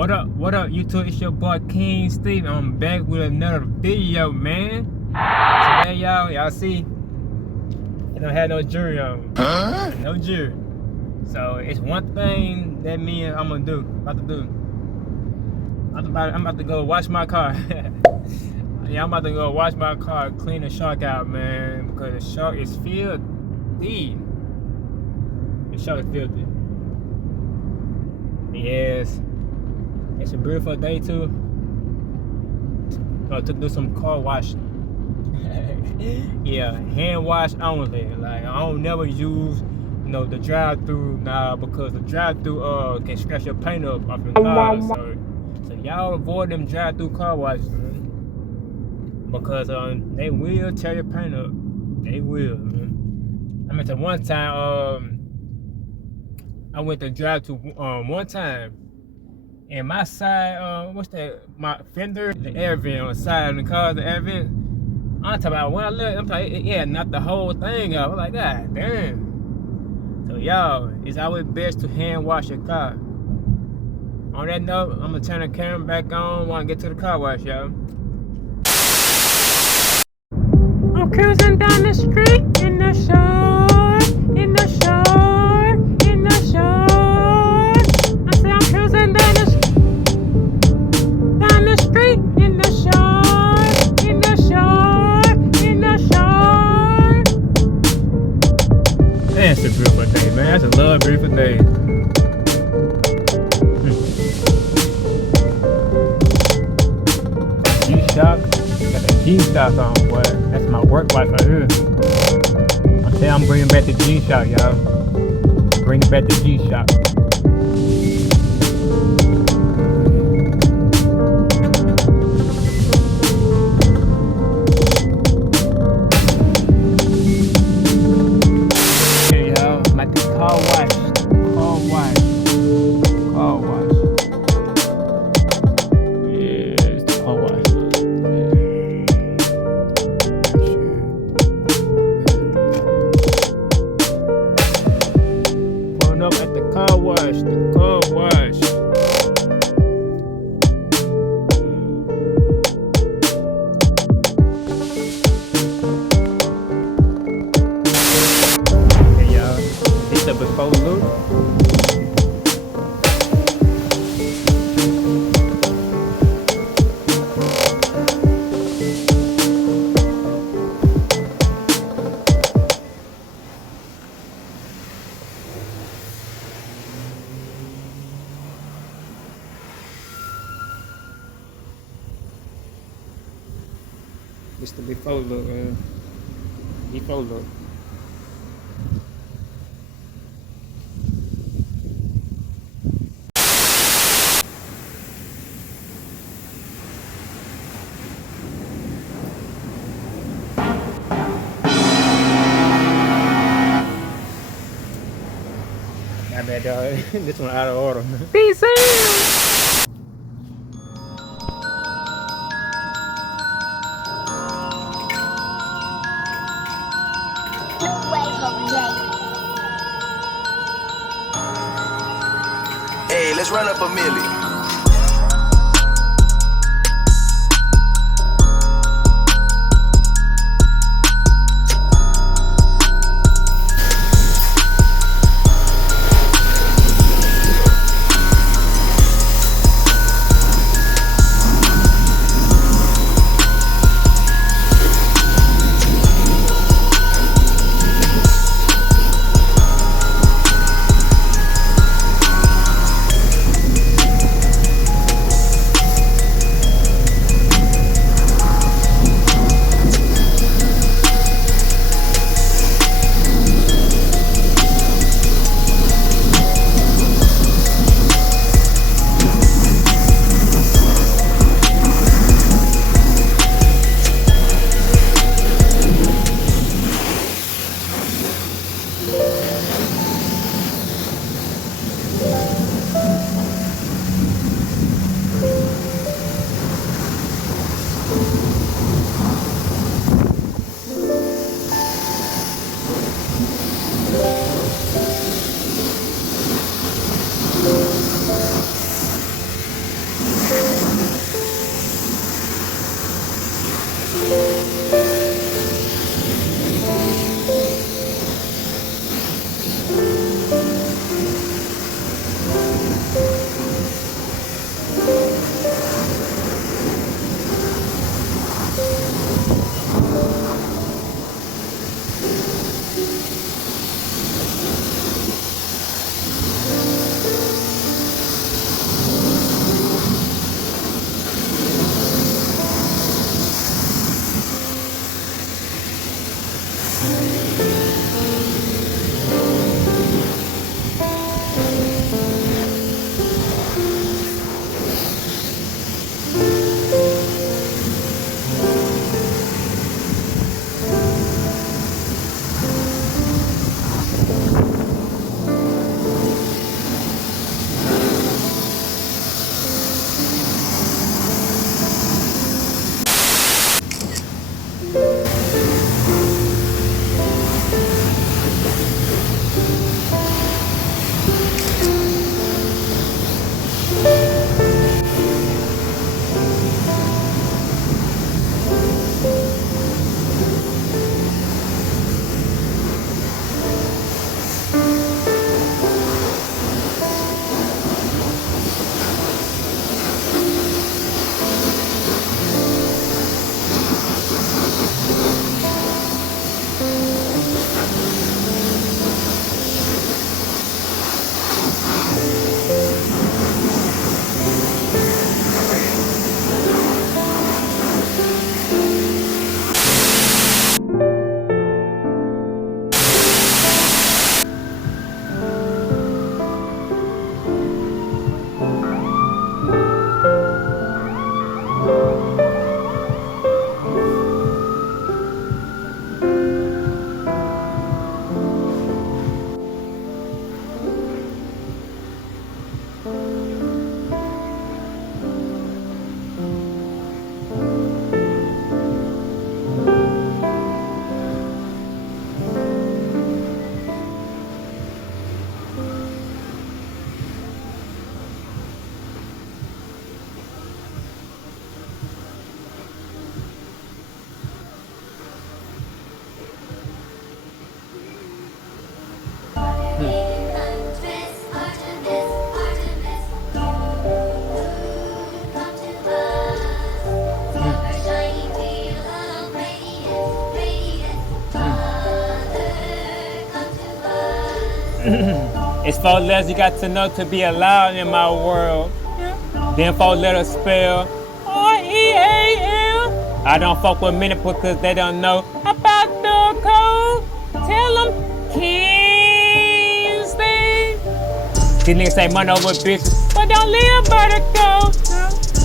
What up, YouTube? It's your boy King Steve. I'm back with another video, man. Today, y'all see, I don't have no jury on. No jury. So it's one thing that I'm about to do. I'm about to go wash my car. Yeah, I'm about to go wash my car, clean the shark out, man, because the shark is filthy. The shark is filthy. Yes. It's a beautiful day too. To do some car washing. Yeah, hand wash only. Like I don't never use, the drive-through now, because the drive-through can scratch your paint up off your car. So y'all avoid them drive-through car washes, man, because they will tear your paint up. They will, man. I remember one time I went to drive-through one time. And my side, my fender, the air vent on the side of the car, the air vent. I'm talking about when I left, I'm like, yeah, not the whole thing up. I'm like, God damn. So y'all, it's always best to hand wash your car. On that note, I'm gonna turn the camera back on when I get to the car wash, y'all. I'm cruising down the street in the shore, in the shore, in the shore. I say I'm cruising down the street in the shore, in the shore, in the shore. That's a beautiful day, man. That's a love beautiful day. G-Shock, got that G-Shock on, boy. That's my work wife right here. I'm bringing back the G-Shock, y'all. Bringing back the G-Shock. Up at the car wash, Hey y'all, it's the before look. It's the before look, man. Before look. I bet this one out of order. Peace out. Hey, let's run up a milli. 4 letters you got to know to be allowed in my world. Then 4 letters spell R-E-A-L. I don't fuck with many because they don't know about the code. Tell them Cant. These niggas say money over bitches, but don't live by the code.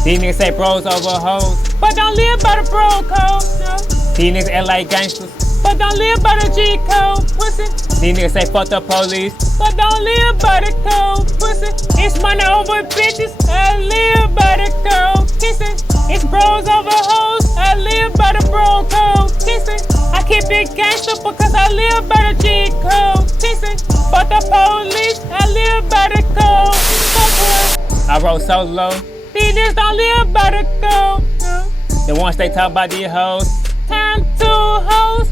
These niggas say bros over hoes, but don't live by the bro code. These niggas act like gangsters, but don't live by the G code. Pussy. These niggas say fuck the police, but don't live by the code. Pussy. It's money over bitches, I live by the code. Kissing. It's bros over hoes, I live by the bro code. Kissing. I keep it gangster because I live by the G code. Kissing. Fuck the police, I live by the code. I wrote solo. These niggas don't live by the code. The ones they talk about these hoes. Time to hoes.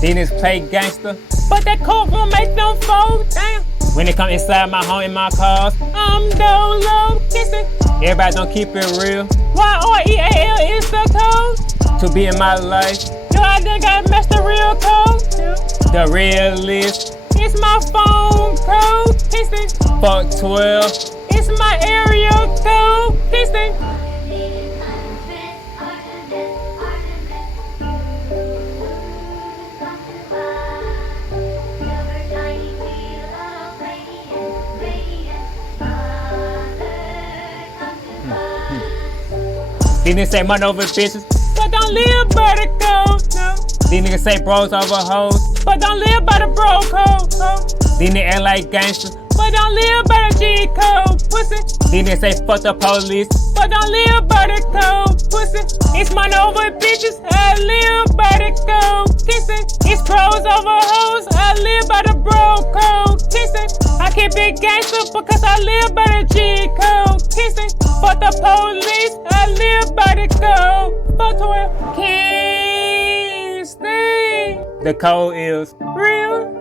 These niggas play gangster, but that code gon' make them fold. Damn. When they come inside my home in my cars, I'm dolo. Kissing. Everybody don't keep it real. Y-R-E-A-L is the code to be in my life. Yo, I done got messed the real code. The realist. It's my phone code. Kissing. Fuck 12. It's my area code. Kissing. These niggas say money over bitches, but don't live by the code. These niggas say bros over hoes, but don't live by the bro code. These niggas act like gangsters, but don't live by the G code. Pussy. These niggas say fuck the police, but don't live by the code. Pussy. It's money over bitches, I live by the code. Kissing. It's bros over hoes, I live by the bro code. Kissing. I keep it gangster because I live by the G code. Kissing. Fuck the police, I live by the code. Fuck 12. Can't stay. The code is real.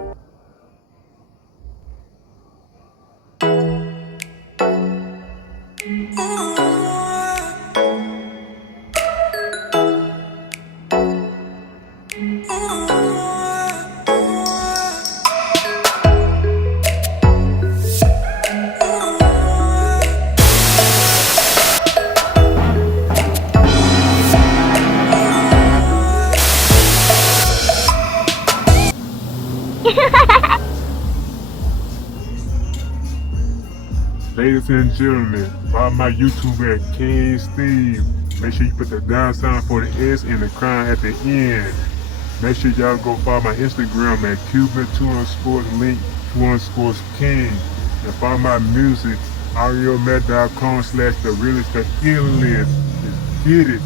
Ladies and gentlemen, follow my YouTube at Cant Steve. Make sure you put the down sign for the S and the crown at the end. Make sure y'all go follow my Instagram at Cuban_link_king. And follow my music, audiomat.com/therealest. Let's get it.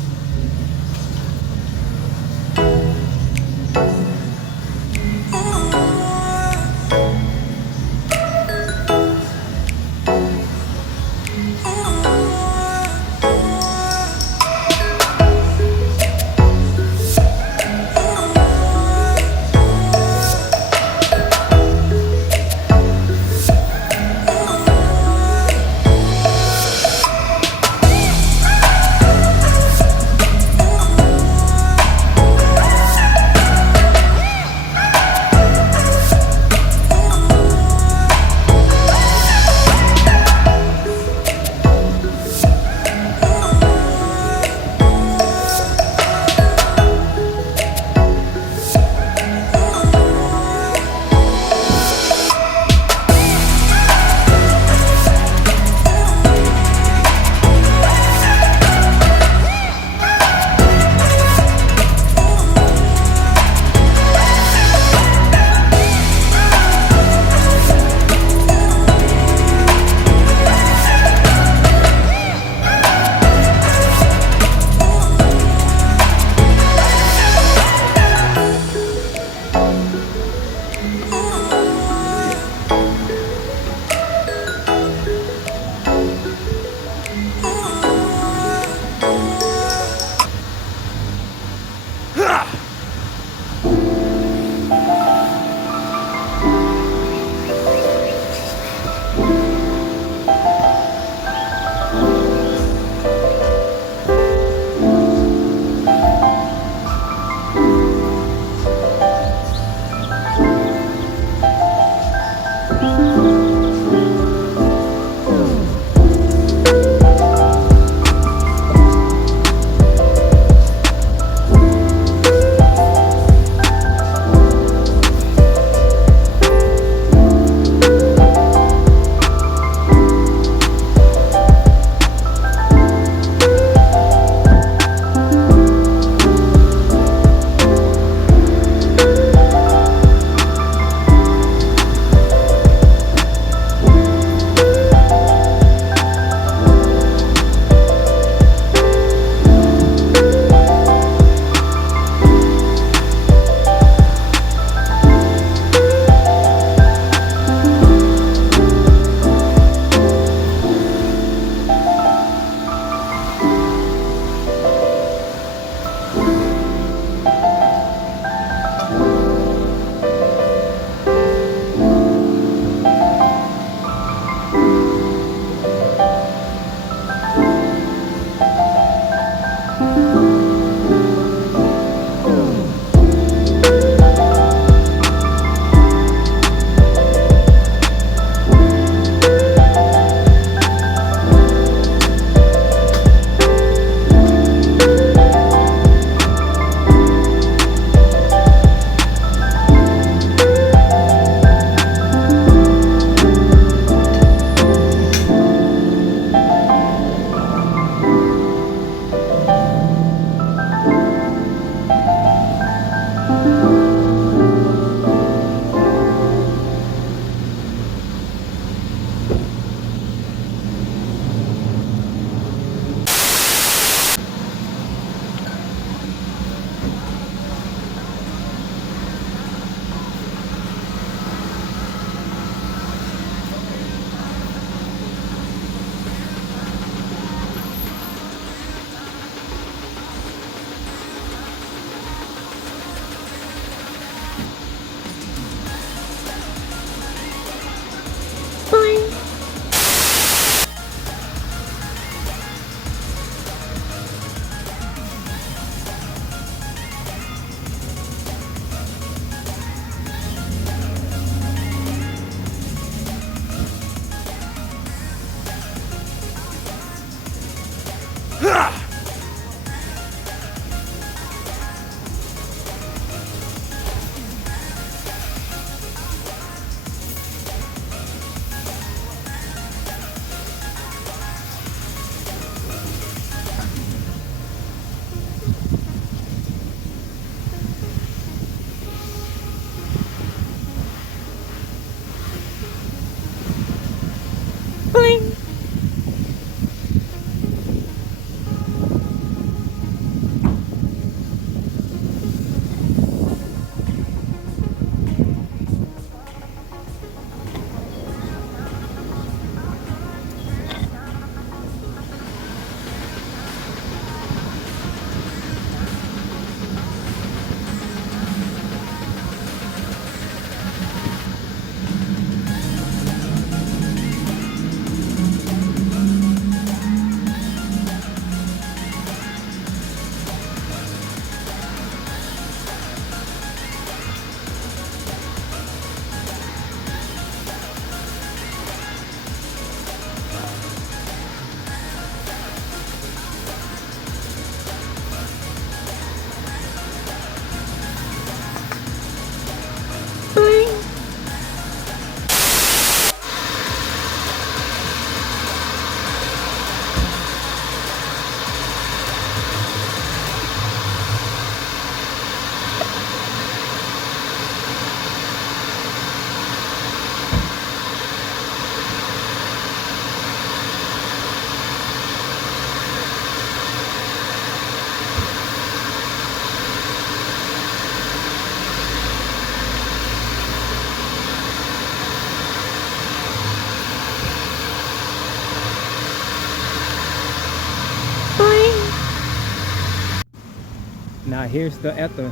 Now here's the after.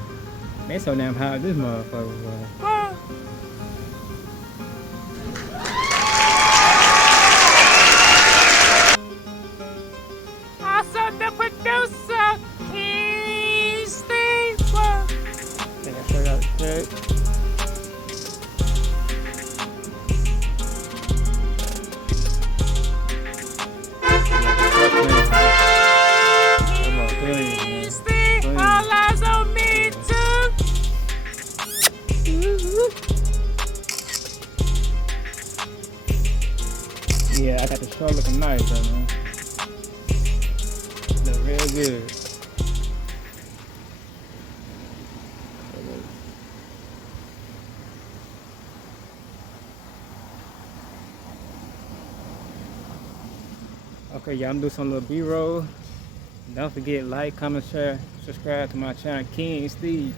Man, so damn hot this motherfucker was. Also the producer, he's the one. All eyes on me too. Yeah, I got the show looking nice though, man. Look real good. Okay, y'all, I'm doing some little B-roll. Don't forget, like, comment, share, subscribe to my channel, King Steve.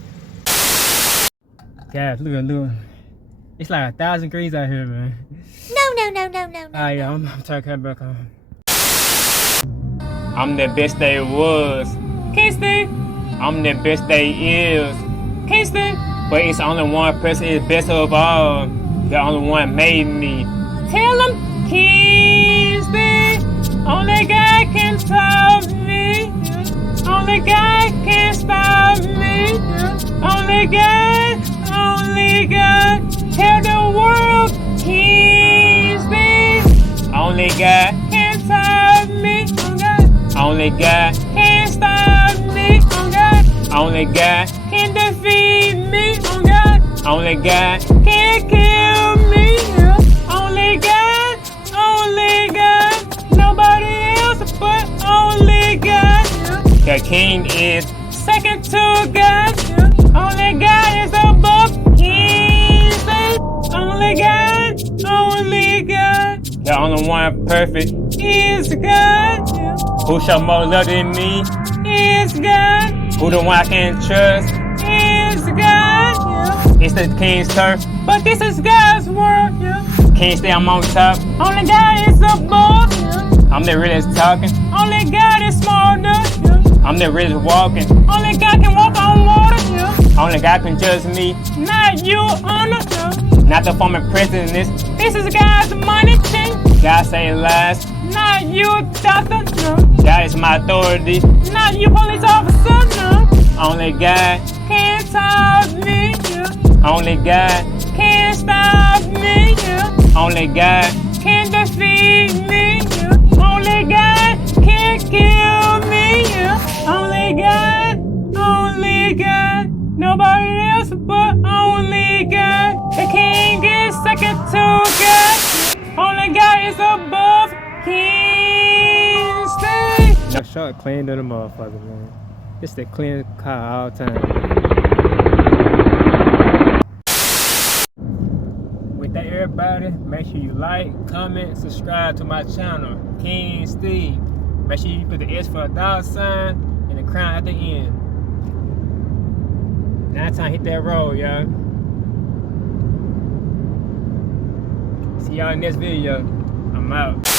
Guys, look. It's like 1,000 degrees out here, man. No. Alright, yeah, I'm turning back on. I'm the best they was. King Steve. I'm the best they is. King Steve. But it's only one person is best of all. The only one made me. Tell him, King Steve. Only God can stop me. Only God can stop me. Only God. Tell the world, King Steve. Only God can stop me. Only God can stop me. Only God can defeat me. Only God can kill me. Only God. Nobody else but only God. The King is second to God. Only God is above King Steve. Only God. The only one perfect is God. Who show more love than me is God. Who the one I can trust is God. It's the King's turf, but this is God's world. King Steve, I'm on top. Only God is above. I'm the realest talking. Only God is smarter. I'm the realest walking. Only God can walk on water. Only God can judge me. Not you, honor. Not the former president. This is God's money thing. God say lies. Not you, doctor. No. God is my authority. Not you, police officer. No. Only God can stop me. Only God can stop me. Only God can defeat me. Only God can kill me. Only God. Nobody else but only God. The King is second to God. Only God is above King Steve. That shot clean to the motherfucker, man. It's the clean car all the time. With that, everybody, make sure you like, comment, subscribe to my channel, King Steve. Make sure you put the S for $, and the crown at the end. Now it's time to hit that road, y'all. See y'all in the next video. I'm out.